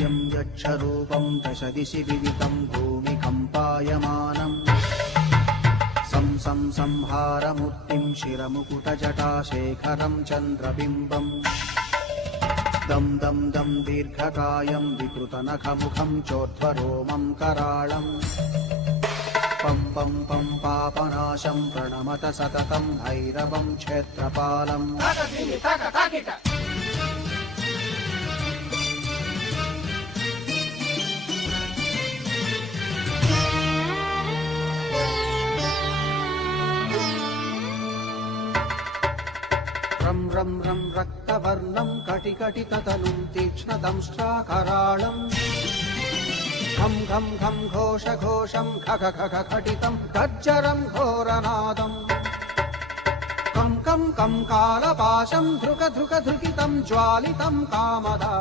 यं यच्छरूपं दश दिशि विदितं भूमिकम्पायमानम् संहारमूर्तिं शिरमुकुटजटाशेखरं चन्द्रबिम्बम् दं दं दं दीर्घकायं विकृतनखमुखं चोर्ध्वरोमं कराळम् पं पं पं पापनाशं प्रणमत सततं भैरवं क्षेत्रपालम् रं रं रं रक्तवर्णं कटिकटिततनुं तीक्ष्णदंष्ट्राकराळम् घं घं घं घोषघोषं खख खख खटितं गर्जरं घोरनादम् कं कं कं कालपाशं धृक धृक धृकितं ज्वालितं कामदा